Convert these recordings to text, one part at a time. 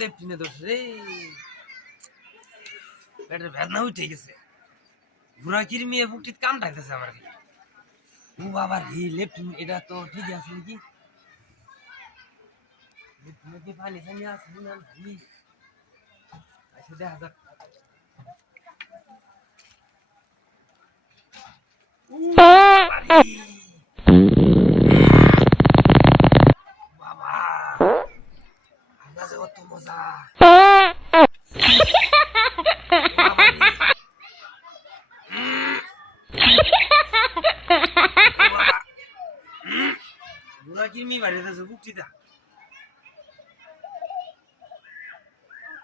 লেফটিনে দোষ রে, পেটের বেদনা উঠে গেছে। বুড়া কিরমিয়ে বুকটিত কাম থাকতেছে আমার। ও বাবা রে, লেফটিন এটা তো ঠিকই আছে নাকি? লেফটিনে কি পানি সানি আছে না নাকি? আচ্ছা দেখা যাক। বাবা আন্দাজে কত মজা। বুড়া কিরমি বাড়িতে আছে বুকটিটা।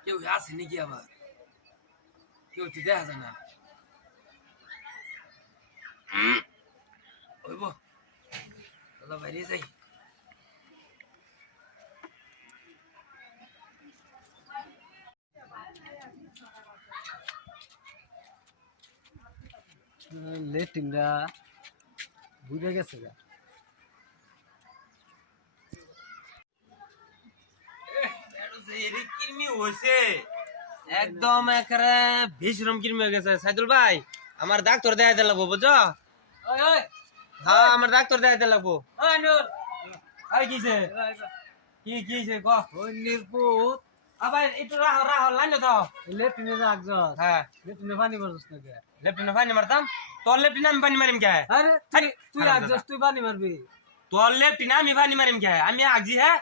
কেউ আছে নাকি আবার? কেউ তো দেখা যায় না। ওইব চলো বাইরে যাই। লেট্রিনটা বুঝে গেছে গা। কিরমি হয়েছে একদম একেবারে ভীষণ কিরমি হয়ে গেছে। সাইদুল ভাই আমার ডাক্তার দেখাইতে লাগবো বুঝছো? হ্যাঁ আমার ডাক্তার দেখাইতে লাগবো। কিছে কি কিছে ক নির্পুত আবার একটু রাহ রাহ লাইন তো। লেট্রিনে রাখছ? হ্যাঁ লেট্রিনে পানি মারছ নাকি? লেফটিনে পানি মারতাম। তোর লেফটিনে আমি পানি মারিম কে? আরে তুই রাখছস, তুই পানি মারবি? তোর লেফটিনে আমি পানি মারিম কে? আমি আগজি। হ্যাঁ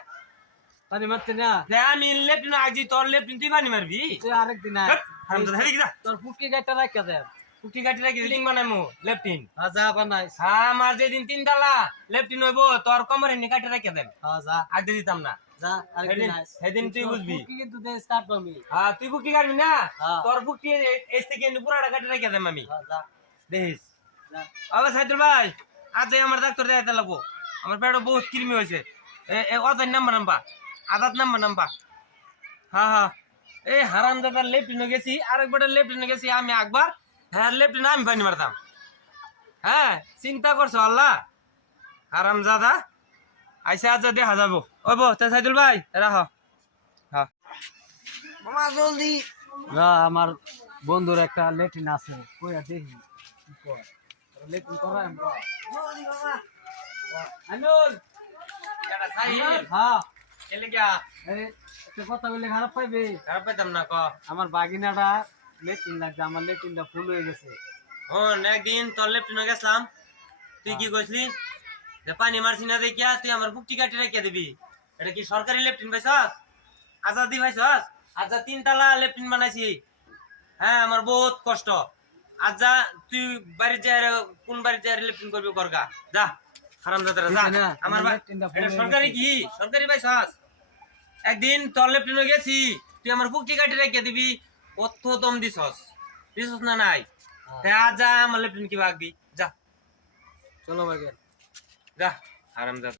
পানি মারতে না? আমি লেফটিনে আগজি, তোর লেফটিন তুই পানি মারবি? তুই আরেকদিন আয়। তোর ফুটকি গাড়িটা রাখা দেন। কুটি কাটি রাখি বিল্ডিং বানাইমু লেফটিন। যা বানাইস। হ্যাঁ আমার যেদিন 3 তালা লেফটিন হইব তোর কমরে নি কাটি রাখি দেন। যা আগে দিতাম না। যা আরেকদিন আয়। সেদিন তুই বুঝবি। ফুটকি কিন্তু দে স্টার্ট পাবি। হ্যাঁ তুই কুটি কাটবি না? হ্যাঁ। তোর কুটি এস থেকে পুরাটা কাটি রাখি দেন আমি। যা দেখিস। যা। আবার সাইদুল ভাই আজ আমার ডাক্তার দেখাইতে লাগবো। আমার পেটে বহুত কৃমি হয়েছে। অর্ধেক নাম্বার নাম্বার আধাত নাম্বার নাম্বার। হ্যাঁ হ্যাঁ এই হারাম দাদার লেফটিনে গেছি, আরেকবার লেফটিনে গেছি আমি একবার। হ্যাঁ লেফটিনে আমি পানি মারতাম। হ্যাঁ চিন্তা করছো আল্লাহ। হারাম দাদা আইসা আজ দেখা যাবো। ওই বো তা সাইদুল ভাই রাহ। হ্যাঁ মামা জলদি। না আমার বন্ধুর একটা লেট্রিন আছে, কইয়া দেখি কি কর। লেট্রিন করাই আমরা। জলদি মামা। আনুল কেডা সাইল? হ্যাঁ এলে গিয়া আরে একটা কথা বললে খারাপ পাইবে? খারাপ পেতাম না ক। আমার বাগিনাটা লেট্রিন লাগছে, আমার লেট্রিনটা ফুল হয়ে গেছে। একদিন তোর লেফটিনে গেছিলাম, তুই কি কইসলি যে পানি মারছি না দেখিয়া তুই আমার বুকটি কাটি রেখে দিবি। এটা কি সরকারি লেফটিন পাইছস? আজাদি পাইছস? আজা 3 তালা লেফটিন বানাইছি। হ্যাঁ আমার বহুত কষ্ট। আজা তুই বাড়ি যা, কোন বাড়ি যা লেফটিন করবি করগা যা। হারাম দাদা যা। আমার এটা সরকারি কি? সরকারি পাইছস? একদিন তোর লেফটিনে গেছি, তুই আমার বুকটি কাটি রেখে দিবি। কত দম দিছস? দিছস না নাই? যা আমার লেফটিন কি ভাগবি যা। চলো ভাই যা হারাম যা।